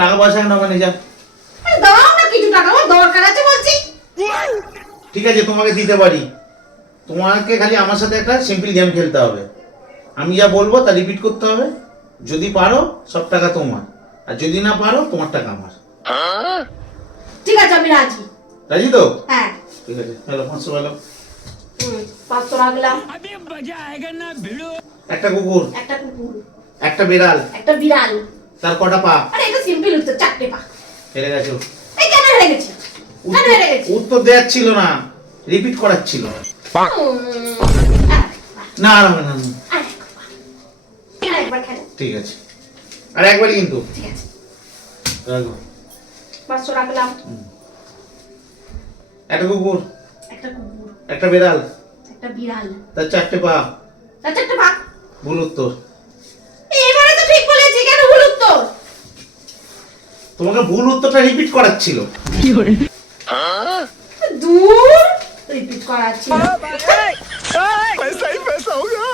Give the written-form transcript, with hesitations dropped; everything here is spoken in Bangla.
টাকা পয়সা না মানে যা। দাও না কিছু টাকা, আমার দরকার আছে বলছি। ঠিক আছে তোমাকে দিতে পারি, তোমাকে খালি আমার সাথে একটা সিম্পল গেম খেলতে হবে। আমি যা বলবো তা রিপিট করতে হবে। যদি পারো সব টাকা তোমার, আর যদি না পারো তোমার টাকা আমার। ঠিক আছে আমি রাজি। রাজি তো? হ্যাঁ ঠিক আছে, হ্যালো 500 হলো। 500 রাখলাম। একটা কুকুর, একটা কুকুর, একটা বিড়াল, একটা বিড়াল। তার কটা পা? আরে এটা সিম্পল উত্তর, 4টে পা। হেরে গেছো। এই কেন হেরে গেছি? কেন হেরে গেছি? উত্তর দেওয়ার ছিল না, রিপিট করার ছিল। না না না না, একবার খেলো। ঠিক আছে, আর একবারই কিন্তু। ঠিক আছে রাখো। 500 রাখলাম। একটা কুকুর, একটা কুকুর, একটা বিড়াল, একটা বিড়াল, তার 4টে পা। তার 4টে পা। ভুল উত্তর। এবারে তো ঠিক বলেছি, কেন ভুল উত্তর? তোমাকে ভুল উত্তরটা রিপিট করার ছিল। দূর রিপিট করা ছিল। पैसा ही पैसा होगा।